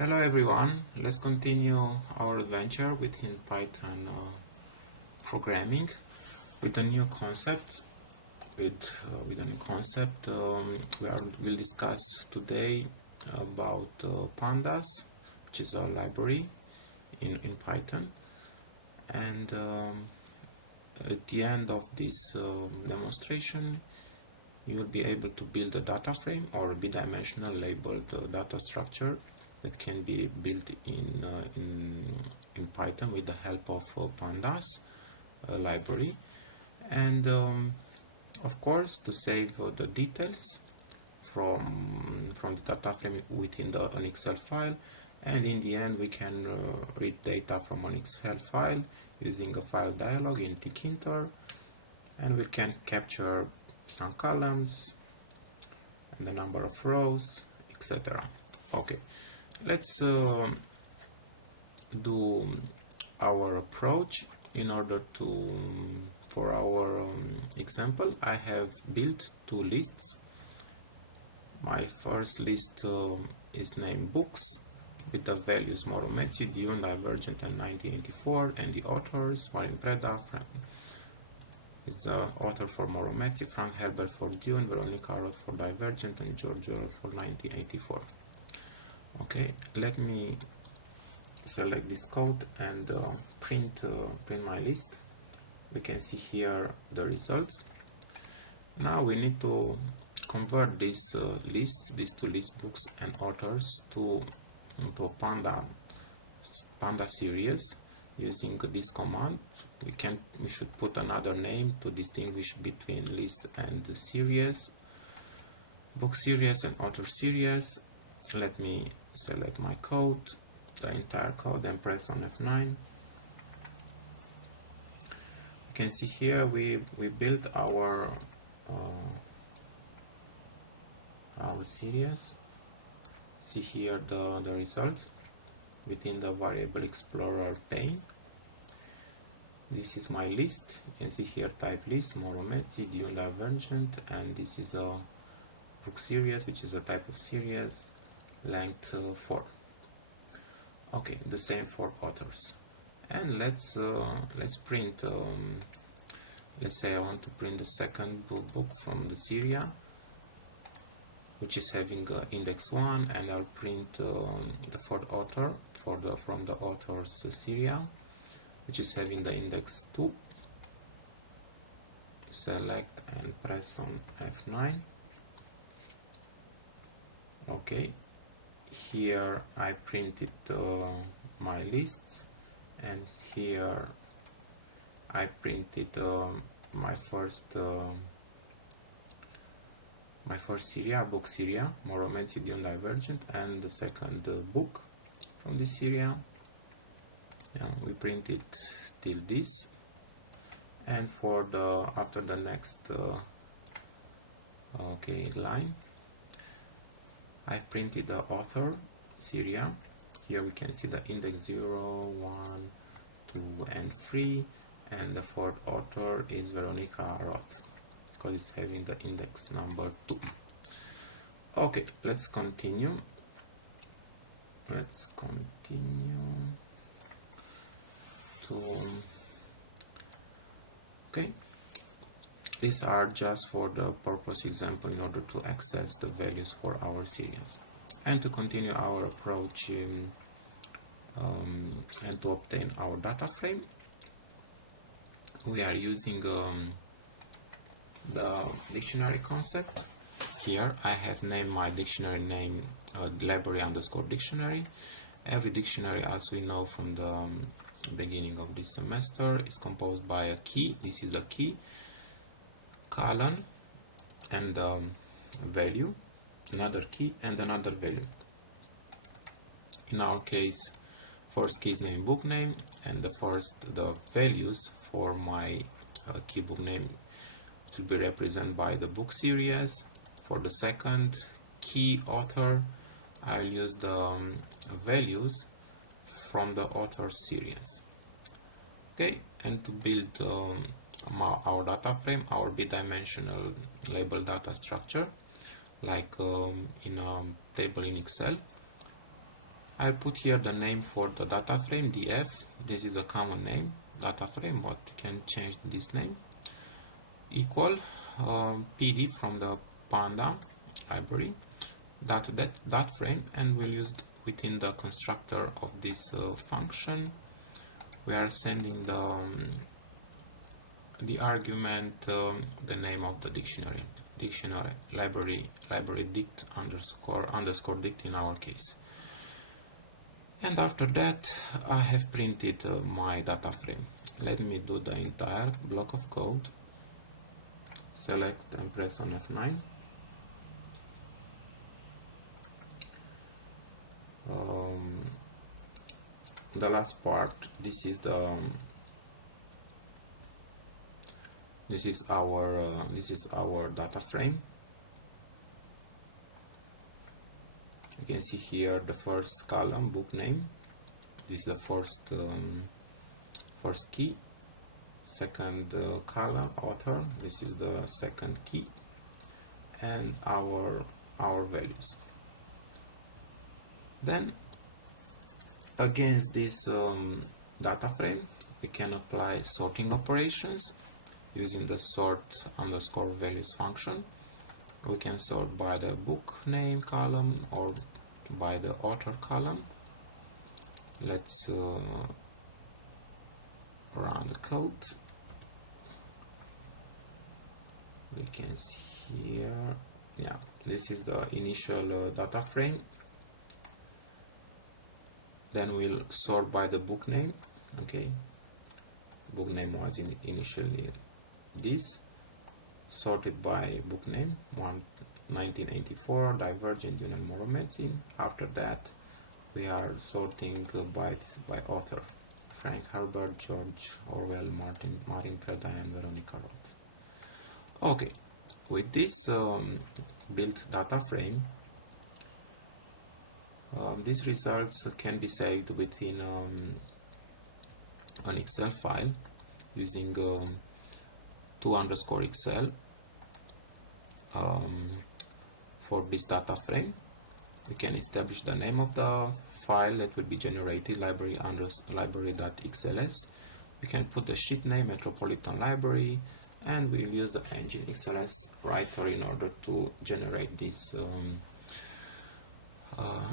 Hello everyone, let's continue our adventure within Python programming with a new concept. With a new concept, we'll discuss today about Pandas, which is a library in Python, and at the end of this demonstration, you will be able to build a data frame or a bidimensional labeled data structure that can be built in Python with the help of Pandas library, and of course to save the details from the data frame within an Excel file, and in the end we can read data from an Excel file using a file dialog in tkinter, and we can capture some columns and the number of rows, etc. Okay, let's do our approach. In order to for our example, I have built two lists. My first list is named books with the values Morometti, Dune, Divergent, and 1984, and the authors Marin Preda is the author for Morometti, Frank Herbert for Dune, Veronica Roth for Divergent, and George Orwell for 1984. Okay, let me select this code and print my list. We can see here the results. Now we need to convert these these two lists, books and authors, into a Panda series using this command. We should put another name to distinguish between list and the series, book series and author series. Let me select my code, the entire code, and press on F9. You can see here we built our series. See here the results within the variable explorer pane. This is my list. You can see here type list, Morometti, Dune, Divergent, and this is a book series, which is a type of series, length 4. Okay, the same for authors. And let's print. Let's say I want to print the second book from the series, which is having index 1, and I'll print the fourth author from the author's series, which is having the index 2. Select and press on F9. Okay, here I printed my lists, and here I printed my first series, book series, Morometti, Dune, Divergent, and the second book from this series. We printed till this, and for after the next line, I printed the author series. Here we can see the index 0, 1, 2, and 3, and the fourth author is Veronica Roth, because it's having the index number 2. Okay, let's continue. Okay, these are just for the purpose example in order to access the values for our series. And to continue our approach and to obtain our data frame, we are using the dictionary concept. Here I have named my dictionary name library underscore dictionary. Every dictionary, as we know from the beginning of this semester, is composed by a key. This is a key, colon, and value, another key, and another value. In our case, first key is name book name, and the values for my key book name will be represented by the book series. For the second key author, I'll use the values from the author series. Okay, and to build our data frame, our bidimensional label data structure, like in a table in Excel, I'll put here the name for the data frame, df. This is a common name, data frame, but you can change this name. Equal pd from the Panda library that frame, and we'll use within the constructor of this function. We are sending the argument, the name of the dictionary library dict underscore dict in our case. And after that, I have printed my data frame. Let me do the entire block of code. Select and press on F9. The last part, this is our data frame. You can see here the first column, book name. This is the first key. Second column, author. This is the second key, and our values. Then against this data frame, we can apply sorting operations using the sort underscore values function. We can sort by the book name column or by the author column. Let's run the code. We can see here, yeah, this is the initial data frame. Then we'll sort by the book name. Okay, book name was initially this. Sorted by book name, 1984, Divergent Union Moromezin. After that, we are sorting by author, Frank Herbert, George Orwell, Martin Preda, and Veronica Roth. Okay, with this built data frame, these results can be saved within an Excel file using to_Excel for this data frame. We can establish the name of the file that will be generated, library.xls. We can put the sheet name, Metropolitan Library, and we'll use the engine XLS writer in order to generate this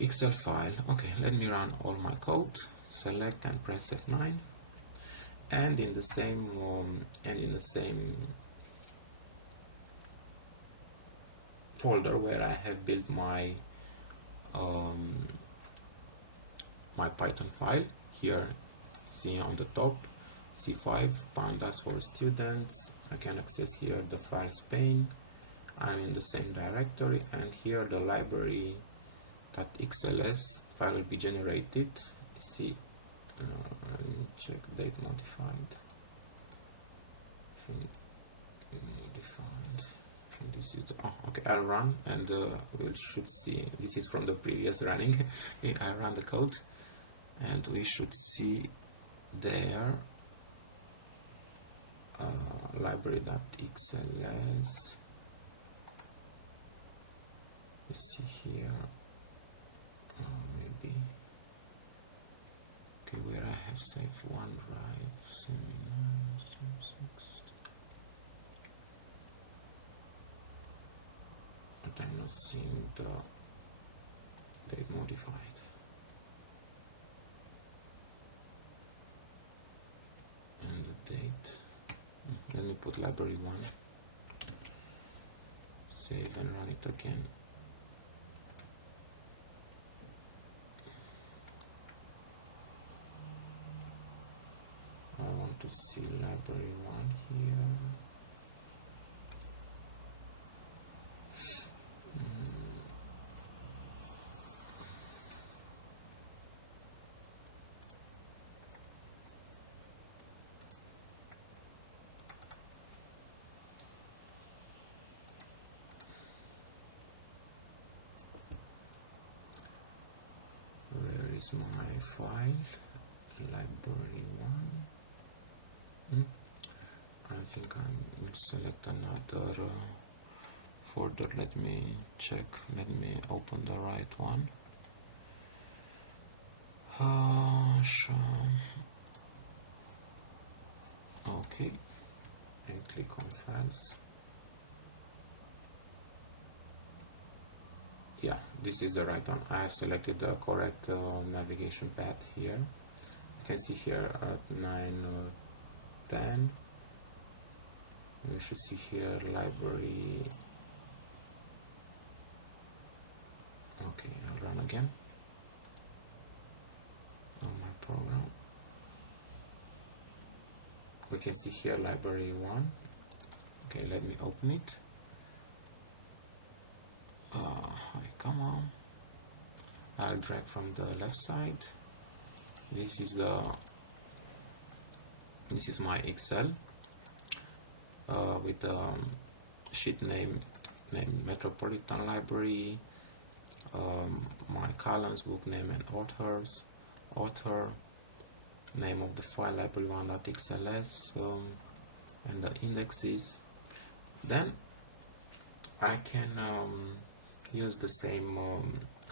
Excel file. Okay, let me run all my code. Select and press F9. And in the same folder where I have built my my Python file, here see on the top C5 Pandas for students. I can access here the files pane. I'm in the same directory, and here the library.xls file will be generated. See, let me check date modified. This is okay. I'll run, and we should see. This is from the previous running. I ran the code, and we should see there library.xls. You see here, maybe. Okay, where I have saved OneDrive seminars, 6. But I'm not seeing the date modified. And the date. Let me put library 1. Save and run it again. I want to see library 1 here. Where is my file? Library 1. I think I will select another folder. Let me check. Let me open the right one. Okay, and click on files. Yeah, this is the right one. I have selected the correct navigation path here. You can see here at 9:10. We should see here library. Okay, I'll run again on my program. We can see here library 1. Okay, let me open it. Come on. I'll drag from the left side. This is my Excel with the sheet name Metropolitan Library, my columns, book name and author, name of the file library1.xls, and the indexes. Then I can use the same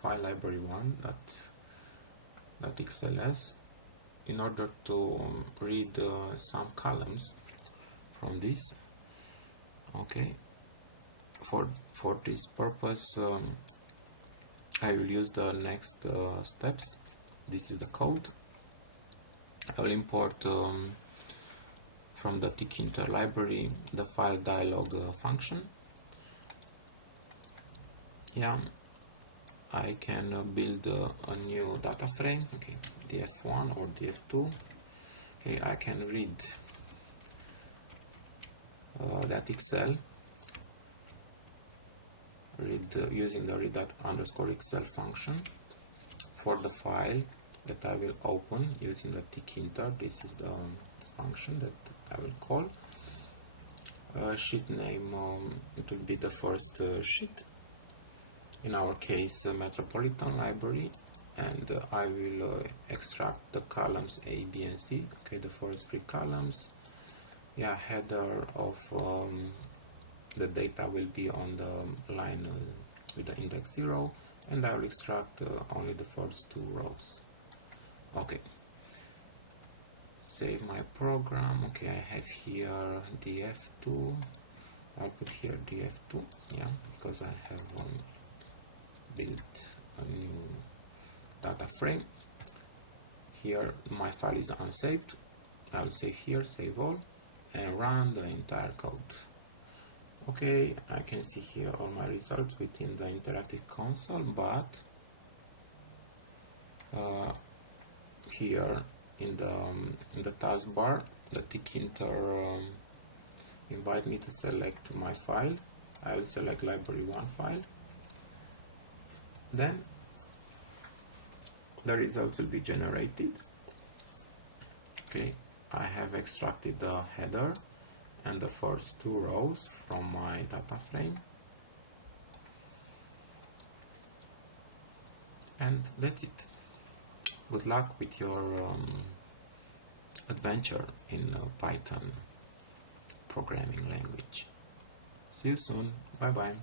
file library1.xls in order to read some columns from this. Okay, for this purpose I will use the next steps. This is the code. I will import from the tkinter library the file dialog function. Yeah, I can build a new data frame. Okay, df1 or df2. Okay, I can read that Excel. Using the read_Excel function for the file that I will open using the tkinter. This is the function that I will call. Sheet name, it will be the first sheet, in our case Metropolitan Library, and I will extract the columns A, B and C. Okay, the first 3 columns. Yeah, header of the data will be on the line with the index 0, and I will extract only the first 2 rows. Okay, save my program. Okay, I have here df2. I'll put here df2, yeah, because I have built a new data frame. Here my file is unsaved. I will say here save all and run the entire code. Okay, I can see here all my results within the interactive console, but here in the taskbar, the tkinter invite me to select my file. I will select library1 file. Then the results will be generated. Okay, I have extracted the header and the first 2 rows from my data frame, and that's it. Good luck with your adventure in Python programming language. See you soon. Bye bye.